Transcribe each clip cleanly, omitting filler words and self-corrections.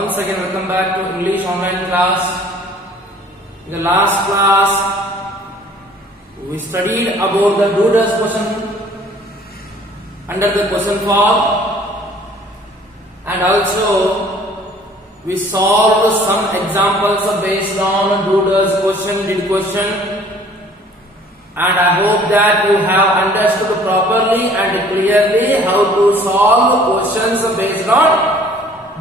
Once again, welcome back to English online class. In the last class, we studied about the do-does question under the question form, and also we solved some examples based on do-does question, did question, and I hope that you have understood properly and clearly how to solve questions based on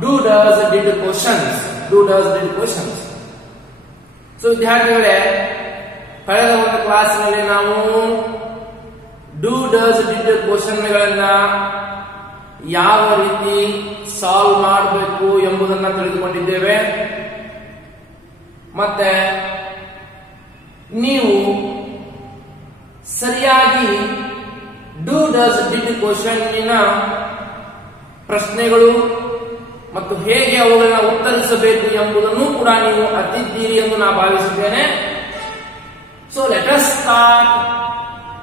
do-does, did questions, do-does, did questions. So ವಿದ್ಯಾರ್ಥಿಗಳೇ, ಕಳೆದ ಒಂದು class ನಲ್ಲಿ ನಾವು do does did question ಗಳನ್ನ ಯಾವ ರೀತಿ solve ಮಾಡಬೇಕು ಎಂಬುದನ್ನ ತಿಳಿದುಕೊಂಡಿದ್ದೇವೆ. ಮತ್ತೆ ನೀವು ಸರಿಯಾಗಿ ಡೂ ಡಸ್ ಡಿಡ್ ಕ್ವೆಶ್ಚನ್ ಪ್ರಶ್ನೆಗಳು ಮತ್ತು ಹೇಗೆ ಅವುಗಳನ್ನ ಉತ್ತರಿಸಬೇಕು ಎಂಬುದನ್ನು ಕೂಡ ನೀವು ಅರಿತಿದ್ದೀರಿ ಎಂದು ನಾನು ಭಾವಿಸುತ್ತೇನೆ. So let us start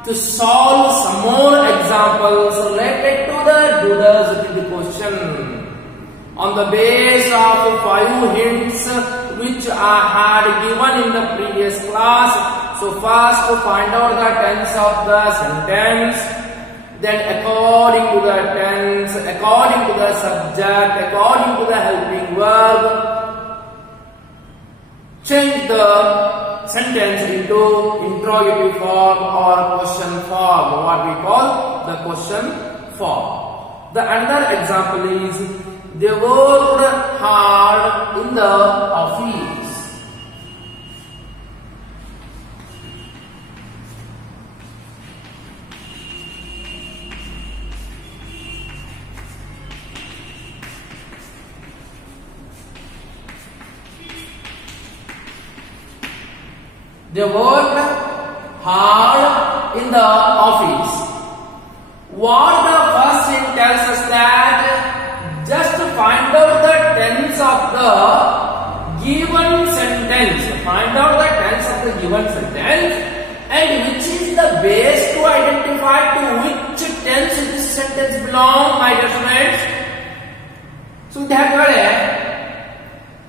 to solve some more examples related to the do-does did question on the base of 5 hints which I had given in the previous class. So first to find out the tense of the sentence, then according to the tense, according to the subject, according to the helping verb, change the sentence into interrogative form or question form, what we call the question form. The another example is they worked hard in the office. They worked hard in the office. What the first thing tells us that just to find out the tense of the given sentence, find out the tense of the given sentence, and which is the base to identify to which tense this sentence belongs, my dear students. So ವಿದ್ಯಾರ್ಥಿಗಳೇ,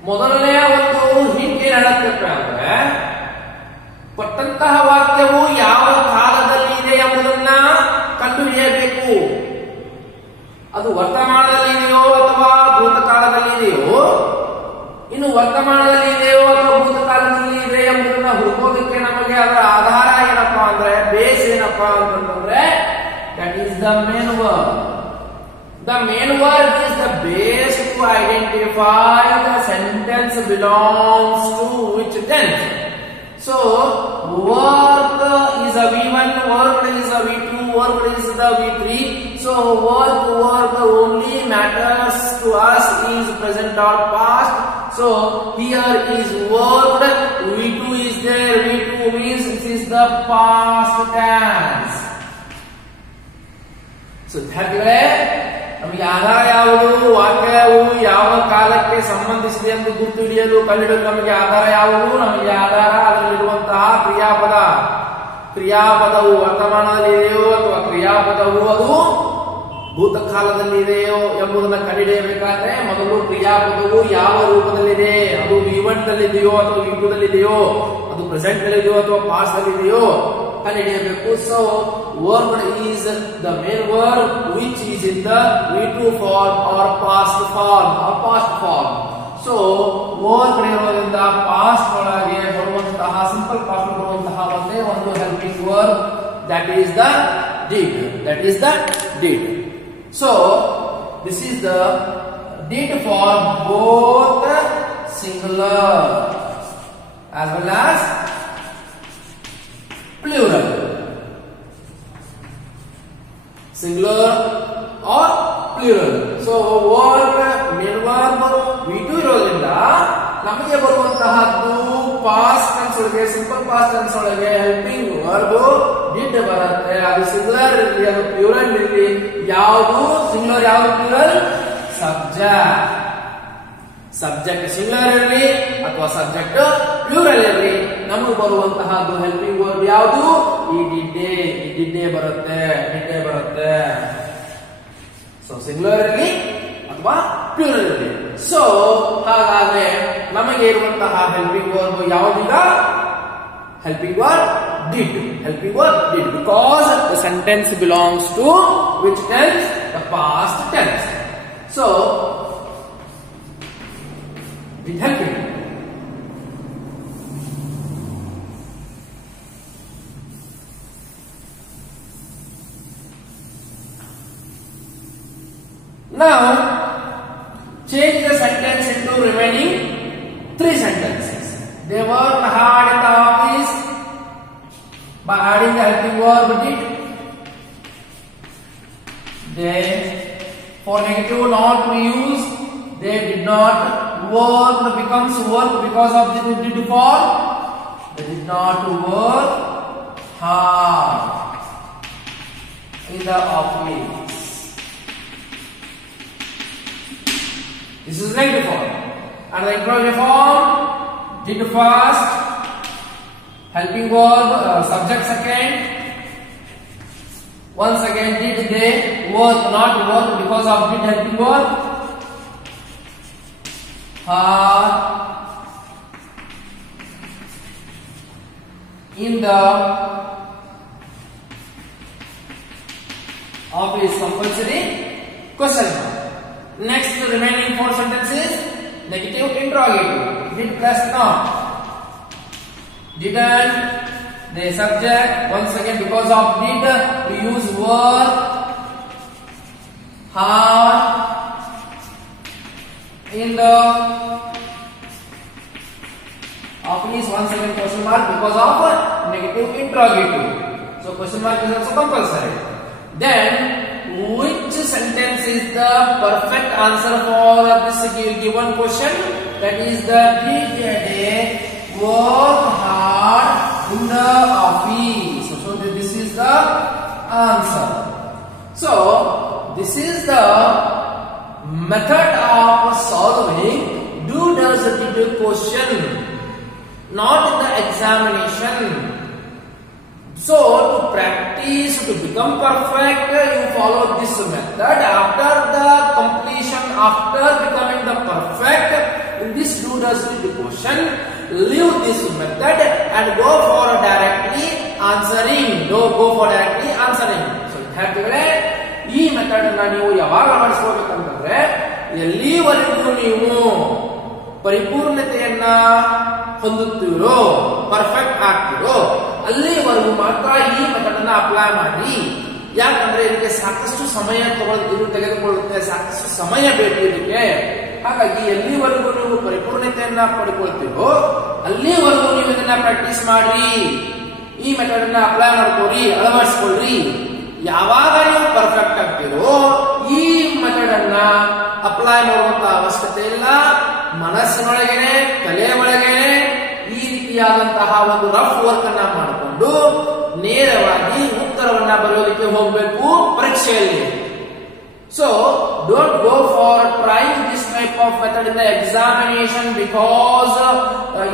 ಮೊದಲನೆಯ ಒಂದು hint ಏನು ಹೇಳುತ್ತೆ ಅಂದ್ರೆ ಕೊಟ್ಟಂತಹ ವಾಕ್ಯವು ಯಾವ ಕಾಲದಲ್ಲಿ ಇದೆ ಎಂಬುದನ್ನ ಕಂಡುಹಿಡಿಯಬೇಕು. ಅದು ವರ್ತಮಾನದಲ್ಲಿ ಇದೆಯೋ ಅಥವಾ ಭೂತಕಾಲದಲ್ಲಿ ಇದೆಯೋ, ಇನ್ನು ವರ್ತಮಾನದಲ್ಲಿ ಇದೆಯೋ ಅಥವಾ ಭೂತಕಾಲದಲ್ಲಿ ಇದೆ ಎಂಬುದನ್ನ ಹುಡುಕೋದಕ್ಕೆ ನಮಗೆ ಅದರ ಆಧಾರ ಏನಪ್ಪಾ ಅಂದ್ರೆ, ಬೇಸ್ ಏನಪ್ಪಾ ಅಂತಂದ್ರೆ, that is the main verb. The main verb is the base to identify the sentence belongs to which tense. So work is a V1, work is a V2, work is the V3. So work only matters to us is present or past. So here is worked, V2 is there, V2 means it is the past tense. So ವಿದ್ಯಾರ್ಥಿಗಳೇ, ನಮಗೆ ಆಧಾರ ಯಾವುದು, ವಾಕ್ಯವು ಯಾವ ಕಾಲಕ್ಕೆ ಸಂಬಂಧಿಸಿದೆ ಎಂದು ಗುರ್ತು ಹಿಡಿಯಲು ಕಂಡುಹಿಡಿಯಲು ನಮಗೆ ಆಧಾರ ಯಾವುದು? ನಮಗೆ ಆಧಾರ ಅದರಲ್ಲಿರುವಂತಹ ಕ್ರಿಯಾಪದ. ಕ್ರಿಯಾಪದವು ವರ್ತಮಾನದಲ್ಲಿ ಇದೆಯೋ ಅಥವಾ ಕ್ರಿಯಾಪದವು ಅದು ಭೂತಕಾಲದಲ್ಲಿ ಇದೆಯೋ ಎಂಬುದನ್ನು ಕಂಡುಹಿಡಿಯಬೇಕಾದ್ರೆ ಮೊದಲು ಕ್ರಿಯಾಪದವು ಯಾವ ರೂಪದಲ್ಲಿದೆ, ಅದು V1 ದಲ್ಲಿದೆಯೋ ಅಥವಾ V2 ದಲ್ಲಿದೆಯೋ, ಅದು ಪ್ರೆಸೆಂಟ್ ದಲ್ಲಿದೆಯೋ ಅಥವಾ ಪಾಸ್ಟ್ ದಲ್ಲಿದೆಯೋ ಕಂಡುಹಿಡಿಯಬೇಕು. So verb is the main verb which is in the V2 form or past form or past form. So verb ಇರೋದ್ರಿಂದ ಪಾಸ್ಟ್ ಒಳಗೆ ಬರುವಂತಹ ಸಿಂಪಲ್ ಪಾಸ್ಟ್ ಬರುವಂತಹ ಒಂದೇ ಒಂದು helping verb, that is the did, that is the did. So this is the did for both singular as well as plural, singular or plural. So verb main verb V2 ಇರೋದ್ರಿಂದ ನಮಗೆ ಬರುವಂತಹದ್ದು past tense ಒಳಗೆ, simple past tense ಒಳಗೆ helping verb did ಬರುತ್ತೆ. ಅದು singular ಇರಲಿ, ಅದು plural ಇರಲಿ, ಯಾವುದು ಸಿಂಗುಲರ್ ಯಾವುದು ಪ್ಲೂರಲ್, ಸಬ್ಜೆಕ್ಟ್. ಸಬ್ಜೆಕ್ಟ್ ಸಿಂಗುಲರ್ ಇರಲಿ ಅಥವಾ ಸಬ್ಜೆಕ್ಟ್ ಪ್ಲೂರಲ್ ಇರಲಿ, ನಮಗೆ ಬರುವಂತಹದ್ದು ಹೆಲ್ಪಿಂಗ್ ವರ್ಬ್ ಯಾವುದು, ಈ ಡಿಡ್ಡೆ ಬರುತ್ತೆ, ಡಿಡ್ಡೆ ಬರುತ್ತೆ. ಸೊ ಸಿಂಗುಲರ್ ಇರಲಿ ಅಥವಾ ಪ್ಲೂರಲ್ ಇರಲಿ. ಸೊ ಹಾಗಾದ್ರೆ ನಮಗೆ ಇರುವಂತಹ ಹೆಲ್ಪಿಂಗ್ ವರ್ಬ್ ಯಾವುದೀಗ? Helping verb did. Helping verb did, because the sentence belongs to which tense? The past tense. So did helping. Now change the sentence into remaining 3 sentences. They worked hard in the office by adding the helping verb did. They, for negative not to use, they did not work becomes work because of the did form. They did not work hard in the office. This is negative form. And the interrogative form, did first, helping verb, subject second. Once again, did they work, not work because of did helping verb. Hard in the office, compulsory question mark. Next, the remaining 4 sentences, negative interrogative, did plus not. Didn't, the subject, once again because of did, we use work, hard, in the office, once again question mark because of negative interrogative. So question mark is also compulsory. Then, which sentence is the perfect answer for this given question? That is the did they work hard in the office. So this is the answer. So this is the method of solving do does did question, not in the examination. So to practice, to become perfect, you follow this method. After the completion, after becoming the perfect in this do does did question, leave this method and go for directly answering. Go for directly answering. So ವಿದ್ಯಾರ್ಥಿಗಳೇ, ಈ method ಅನ್ನು ನೀವು ಯಾವಾಗ ಅಳವಡಿಸಬೇಕಂತಂದ್ರೆ ಎಲ್ಲಿವರೆಗೂ ನೀವು ಪರಿಪೂರ್ಣತೆಯನ್ನ ಹೊಂದುತ್ತೀರೋ, perfect ಆಗ್ತೀರೋ ಅಲ್ಲಿವರೆಗೂ ಮಾತ್ರ ಈ ಮೆಥಡ್ ಅನ್ನ ಅಪ್ಲೈ ಮಾಡಿ. ಯಾಕಂದ್ರೆ ಇದಕ್ಕೆ ಸಾಕಷ್ಟು ಸಮಯ ತೆಗೆದುಕೊಳ್ಳುತ್ತೆ, ಸಾಕಷ್ಟು ಸಮಯ ಬೇಕು ಇದಕ್ಕೆ. ಹಾಗಾಗಿ ಎಲ್ಲಿವರೆಗೂ ನೀವು ಪರಿಪೂರ್ಣತೆಯನ್ನ ಪಡ್ಕೊಳ್ತೀರೋ ಅಲ್ಲಿವರೆಗೂ ನೀವು ಇದನ್ನ ಪ್ರಾಕ್ಟೀಸ್ ಮಾಡಿ, ಈ ಮೆಥಡ್ ಅನ್ನ ಅಪ್ಲೈ ಮಾಡ್ಕೊಳ್ರಿ, ಅಳವಡಿಸ್ಕೊಳ್ರಿ. ಯಾವಾಗ ನೀವು ಪರ್ಫೆಕ್ಟ್ ಆಗ್ತೀರೋ ಈ ಮೆಥಡ್ ಅನ್ನ ಅಪ್ಲೈ ಮಾಡುವಂತ ಅವಶ್ಯಕತೆ ಇಲ್ಲ. ಮನಸ್ಸಿನೊಳಗೇನೆ, ತಲೆಯ ಒಳಗೇನೆ ಈ ರೀತಿಯಾದಂತಹ ಒಂದು ರಫ್ ವರ್ಕ್ ಅನ್ನ ಮಾಡಿಕೊಂಡು ನೇರವಾಗಿ ಉತ್ತರವನ್ನ ಬರೆಯೋದಕ್ಕೆ ಹೋಗಬೇಕು ಪರೀಕ್ಷೆಯಲ್ಲಿ. So don't go for trying this type of method in the examination because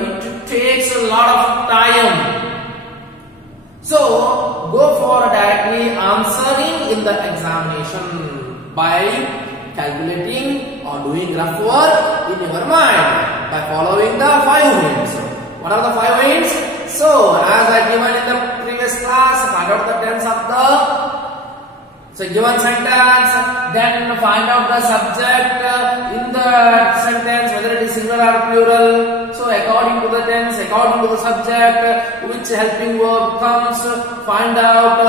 it takes a lot of time. So go for directly answering in the examination by calculating or doing rough work in your mind by following the 5 hints. What are the 5 hints? So as I given in the previous class, find out the tense of the given sentence, then find out the subject in the sentence, whether it is singular or plural. So according to the tense, according to the subject, which helping verb comes, find out,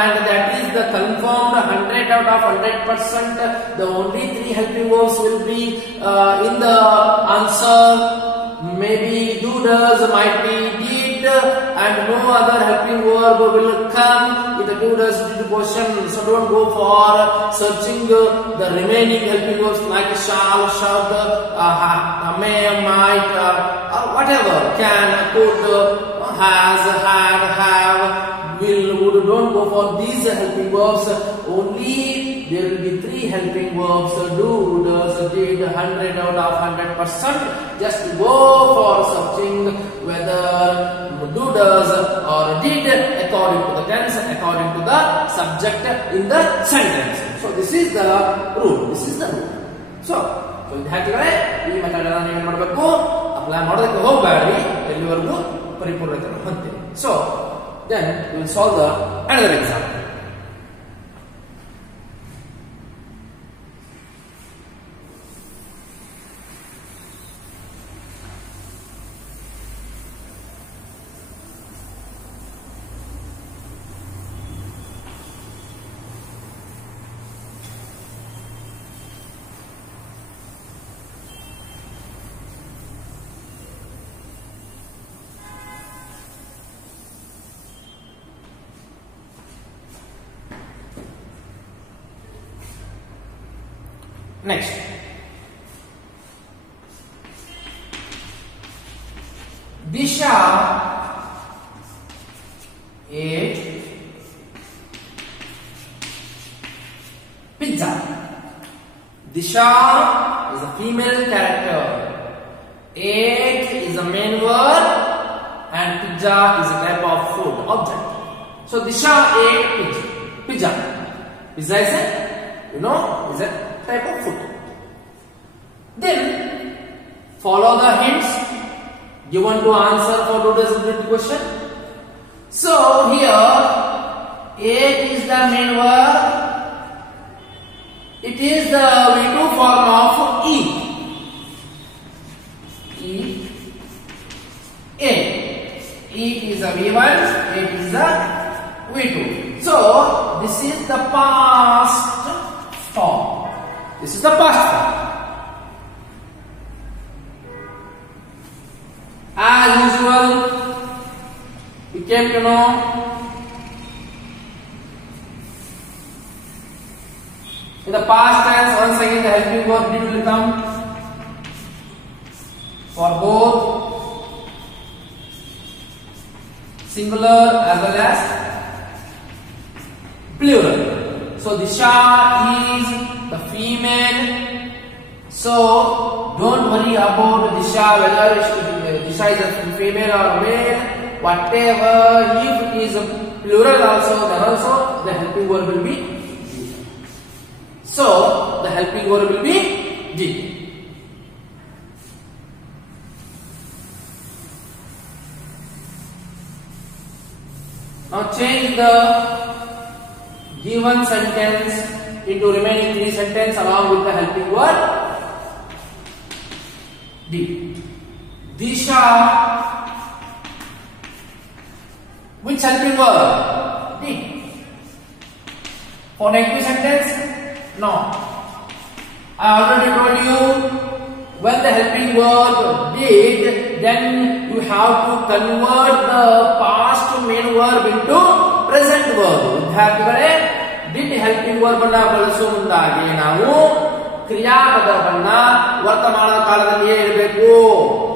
and that is the confirmed 100 out of 100%. The only 3 helping verbs will be in the answer. Maybe do, does, might be, did, and no other helping verb will come in the do, does, did question. So don't go for searching the remaining helping verbs like shall, should, may, might, or whatever, can, could, has, had, have, will, would. Don't go for these helping verbs. Only there will be 3 helping verbs: do, does, did, 100 out of 100%. Just go for searching whether do, does or did according to the tense, according to the subject in the sentence. So this is the rule. This is the rule. So so ವಿದ್ಯಾರ್ಥಿಗಳೇ ಈ method ಅನ್ನು ನೀವು ಮಾಡಬೇಕು, apply ಮಾಡೋದಕ್ಕೆ ಹೋಗಬೇಡಿ ಎಲ್ಲಿವರೆಗೂ ಪರಿಪೂರ್ಣತೆ ಹೊಂದಿದೆ. So then we will solve the another example. Next, Disha ate pizza. Disha is a female character. Ate is a main word and pizza is a type of food object. So Disha ate pizza. Pizza. Pizza is a, is a type of food. Then follow the hints given to answer for today's written question. So here A is the main word. It is the V2 form of eat. A. Eat is a V1, it is the V2. So this is the past form. This is the past form. As usual, we came to know in the past tense, once again the helping verb did will come for both singular as well as plural. So Disha is the female, so don't worry about Disha whether Disha is a female or male, whatever. If it is a plural also, then also the helping verb will be did. So the helping verb will be did. Now change the given sentence into remaining three sentences along with the helping word did. Disha, which helping word? Did. For negative sentence? No. I already told you when the helping verb did, then you have to convert the past main verb into present verb. ವಿದ್ಯಾರ್ಥಿಗಳೇ did helping verb ಅನ್ನು ಬಳಸುವ ಮುಂದಾಗಿ ನಾವು ಕ್ರಿಯಾಪದವನ್ನ ವರ್ತಮಾನ ಕಾಲದಲ್ಲಿಯೇ ಇರಬೇಕು.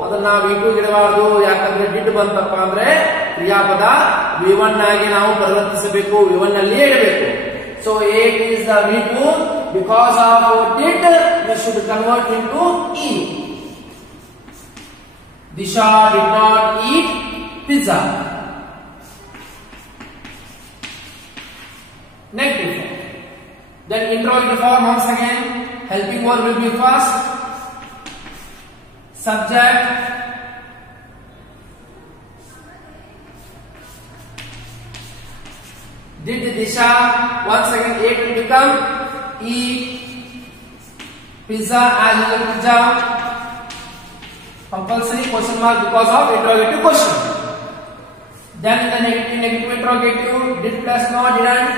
ಅದನ್ನ V2 ಇಡಬಾರದು. ಯಾಕಂದ್ರೆ did ಬಂತಪ್ಪ ಅಂದ್ರೆ ಕ್ರಿಯಾಪದ V1 ಆಗಿ ನಾವು ಪರಿವರ್ತಿಸಬೇಕು, V1 ನಲ್ಲಿಯೇ ಇಡಬೇಕು. So it is the V2 because of did we should convert into eat. Disha did not eat pizza. Negative form. Then interrogative form once again. Helping verb will be first. Subject. Did Disha, once again it will become eat pizza as well as pizza. Compulsory question mark because of interrogative question. Then the negative interrogative, did plus no, didn't.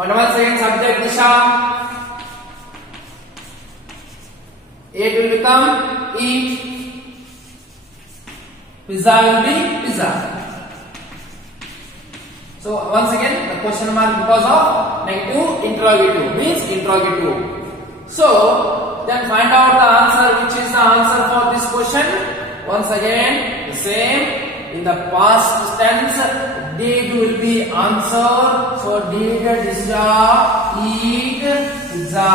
And once again subject Disha. It will become eat. Pizza will be pizza. So once again the question mark because of negative interrogative means interrogative. So then find out the answer. Which is the answer for this question? Once again the same. In the past tense, did will be answer. So did Disha eat pizza?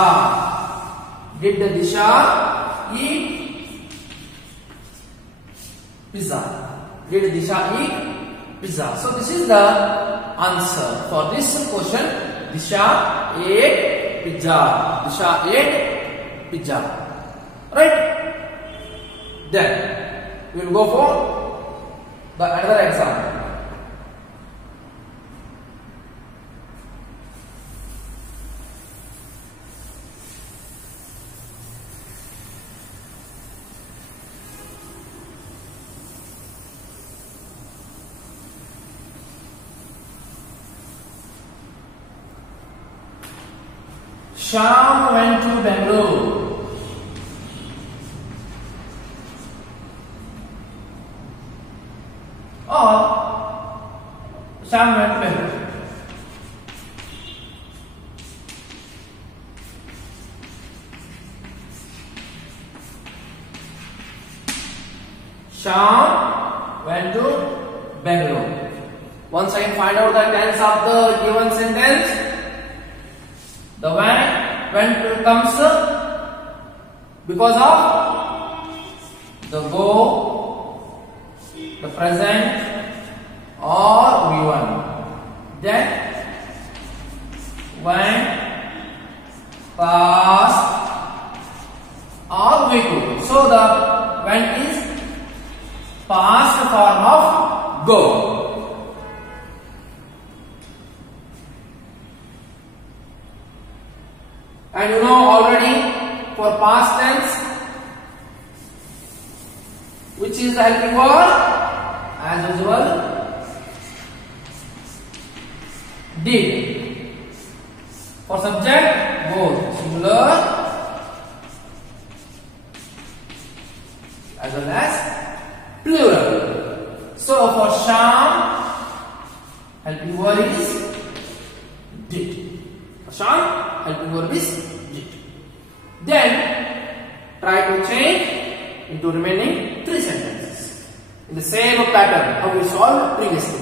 Did Disha eat pizza? Did Disha eat pizza? So this is the answer for this question. Disha ate pizza. Disha ate pizza. Right? Then we will go for the another example. Shyam went to Bangalore. Or Shyam went to Bangalore. Shyam went to Bangalore. Once again, find out the tense of the given sentence. The when comes because of the go, the present, or V1. Then when, past, or V2. So the when is past form of go. And you know already for past tense, which is the helping verb? As usual, did. For subject, both singular as well as plural. So for Shyam, helping verb is did. For Shyam, helping verb is did. Then try to change into remaining 3 sentences in the same pattern how we solved previously.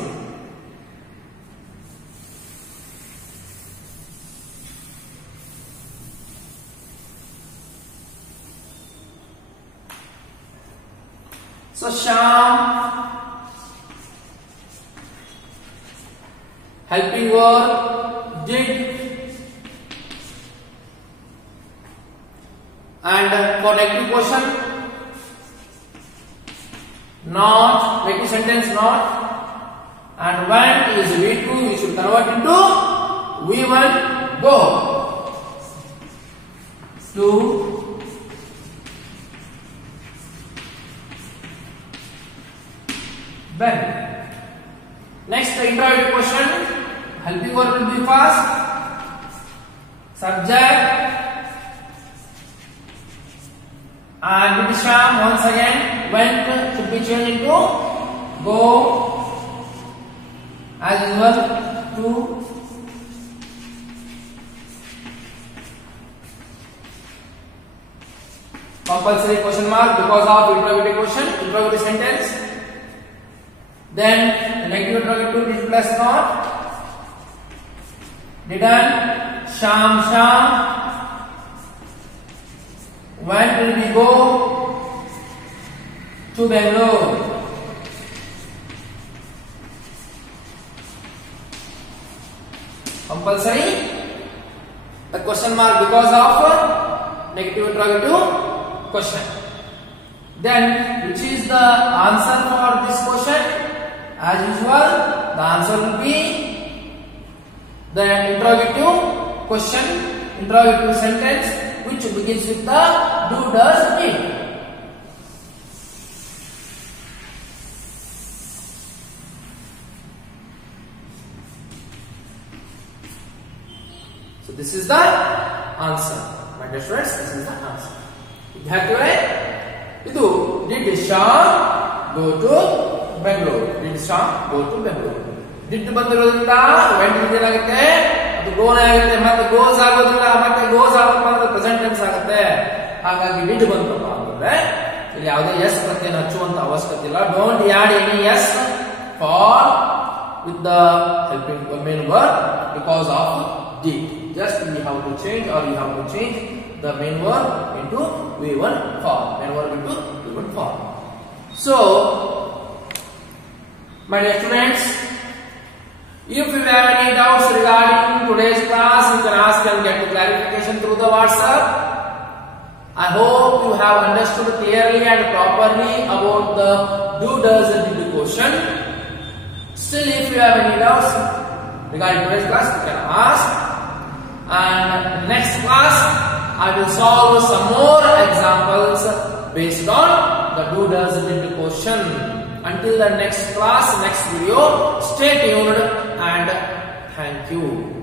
So Shyam, helping verb did. And for negative question, not, negative sentence not, and when is V2, we should convert into V1, go to when. Next, the interrogative question, helping verb will be fast, subject, and with Shyam once again went should be changed into go as usual to compulsory question mark because of interrogative question, interrogative sentence. Then the negative interrogative did plus not, didn't, Shyam. When will we go to Bangalore? Compulsory. The question mark because of negative interrogative question. Then which is the answer for this question? As usual, the answer will be the interrogative question, interrogative sentence, which begins with the do, does, did. So this is the answer. My dear students, this is the answer. Vidyarthigale, idu did Shyam go to Bangalore? Did Shyam go to Bangalore? Did ಬಂದಿರೋದ್ರಿಂದ when ಏನಾಗುತ್ತೆ ಅದು ಗೋನ ಆಗುತ್ತೆ, ಮತ್ತೆ goes ಆಗೋದಿಲ್ಲ, ಮತ್ತೆ goes ಆಗಪ್ಪ ಅಂದ್ರೆ present tense ಆಗುತ್ತೆ. ಹಾಗಾಗಿ did ಬಂತಪ್ಪ ಅಂತಂದ್ರೆ ಇಲ್ಲಿ ಯಾವುದೇ ಎಸ್ ಪ್ರತ್ಯಯ ಹಚ್ಚುವಂತ ಅವಶ್ಯಕತೆ ಇಲ್ಲ. Don't add any S for with the helping main verb because of did. Just we have to change or we have to change the main verb into V1 form. Main verb into V1 form. So, my dear students, If you have any doubts regarding today's class, you can ask and get clarification through the WhatsApp. I hope you have understood clearly and properly about the do, does and did question. Still, if you have any doubts regarding today's class, you can ask. And next class, I will solve some more examples based on the do, does and did question. Until the next class, next video, stay tuned and thank you.